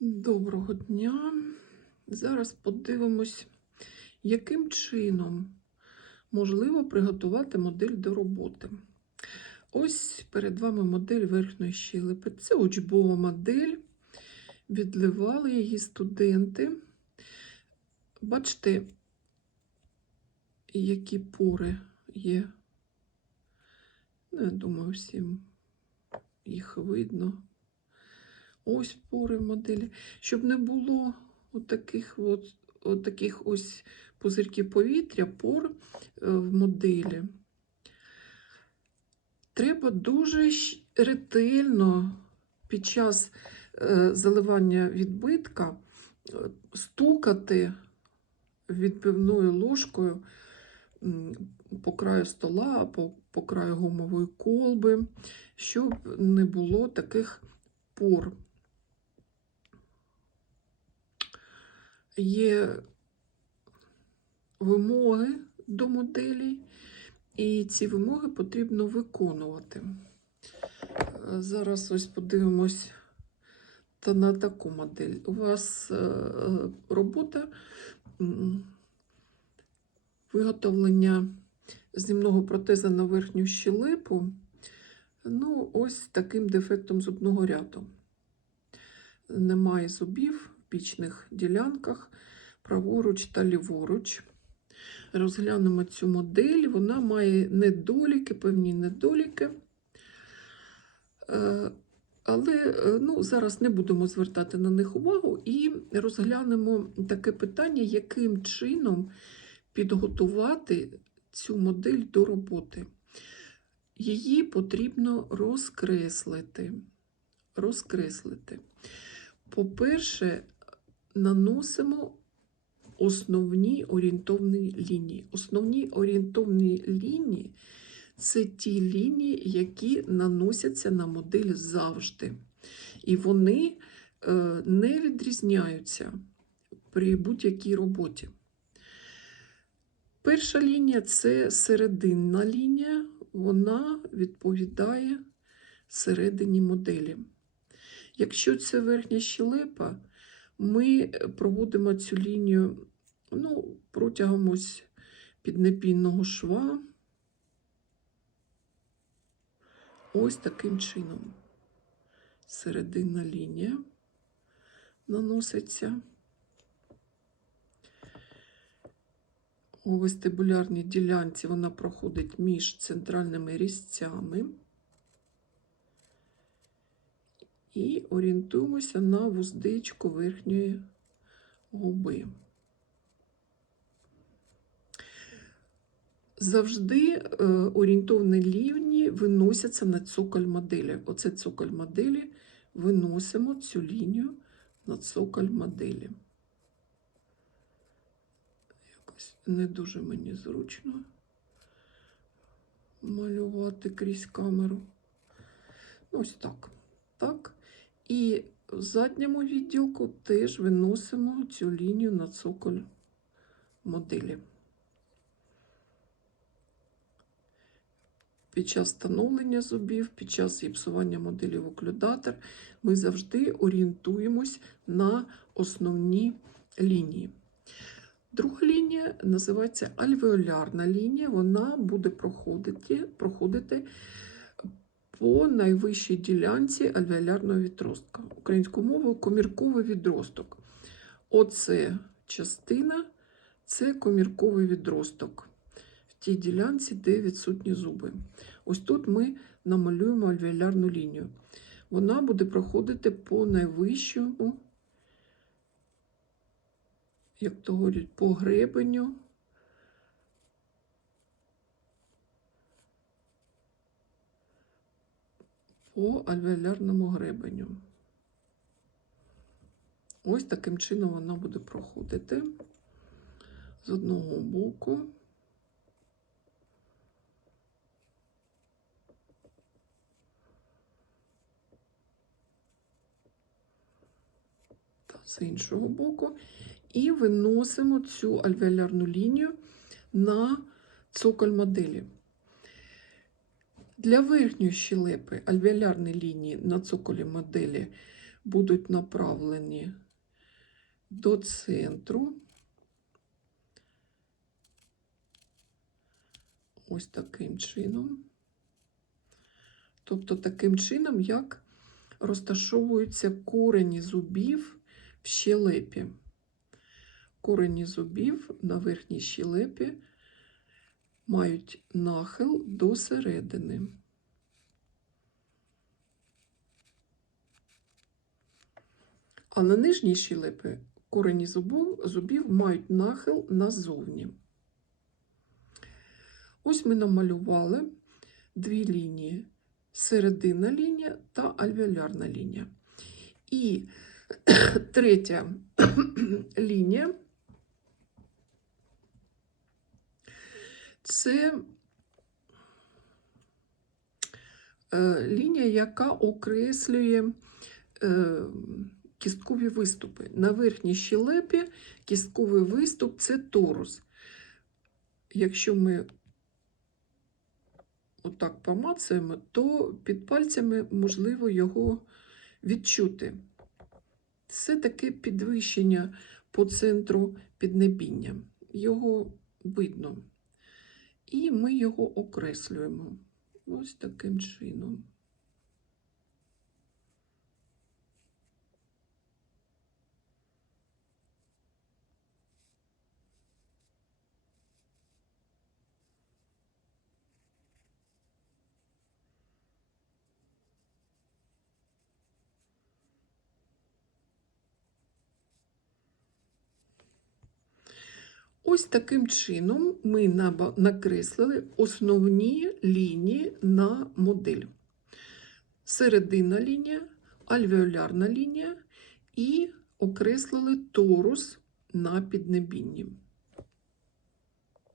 Доброго дня. Зараз подивимось, яким чином можливо приготувати модель до роботи. Ось перед вами модель верхньої щелепи. Це учбова модель. Відливали її студенти. Бачите, які пори є. Ну, я думаю, всім їх видно. Ось пори в моделі. Щоб не було отаких от, отаких ось пузирків повітря, пор е, в моделі. Треба дуже ретельно під час е, заливання відбитка е, стукати відбивною ложкою по краю стола, по, по краю гумової колби, щоб не було таких пор. Є вимоги до моделі, і ці вимоги потрібно виконувати. Зараз ось подивимось та на таку модель. У вас е, робота виготовлення знімного протеза на верхню щелепу. Ну, ось таким дефектом зубного ряду. Немає зубів в бічних ділянках, праворуч та ліворуч. Розглянемо цю модель. Вона має недоліки, певні недоліки. Е, Але е, ну, зараз не будемо звертати на них увагу і розглянемо таке питання, яким чином підготувати цю модель до роботи. Її потрібно розкреслити. Розкреслити. По-перше, наносимо основні орієнтовні лінії. Основні орієнтовні лінії це ті лінії, які наносяться на модель завжди. І вони е, не відрізняються при будь-якій роботі. Перша лінія це серединна лінія, вона відповідає середині моделі. Якщо це верхня щелепа, ми проводимо цю лінію ну, протягом ось піднепінного шва. Ось таким чином. Серединна лінія наноситься. У вестибулярній ділянці вона проходить між центральними різцями. І орієнтуємося на вуздечку верхньої губи. Завжди е, орієнтовні лінії виносяться на цоколь моделі. Оце цоколь моделі. Виносимо цю лінію на цоколь моделі. Якось не дуже мені зручно малювати крізь камеру. Ось так. Так. І в задньому відділку теж виносимо цю лінію на цоколь моделі. Під час встановлення зубів, під час гіпсування моделі в оклюдатор ми завжди орієнтуємось на основні лінії. Друга лінія називається альвеолярна лінія. Вона буде проходити, проходити по найвищій ділянці альвеолярного відростка. Українською мовою комірковий відросток. Оце частина це комірковий відросток в тій ділянці, де відсутні зуби. Ось тут ми намалюємо альвеолярну лінію. Вона буде проходити по найвищому, як то говорять, по гребеню. По альвеолярному гребеню. Ось таким чином вона буде проходити з одного боку. та з іншого боку. І виносимо цю альвеолярну лінію на цоколь моделі. Для верхньої щелепи альвеолярні лінії на цоколі моделі будуть направлені до центру. Ось таким чином. Тобто таким чином, як розташовуються корені зубів в щелепі. Корені зубів на верхній щелепі мають нахил до середини. А на нижній щелепі корені зубів, зубів мають нахил назовні. Ось ми намалювали дві лінії: середина лінія та альвеолярна лінія. І третя лінія це е, лінія, яка окреслює е, кісткові виступи. На верхній щелепі кістковий виступ це торус. Якщо ми отак помацаємо, то під пальцями можливо його відчути. Це таке підвищення по центру піднебіння. Його видно. І ми його окреслюємо ось таким чином. Ось таким чином ми накреслили основні лінії на модель. Середина лінія, альвеолярна лінія і окреслили торус на піднебінні.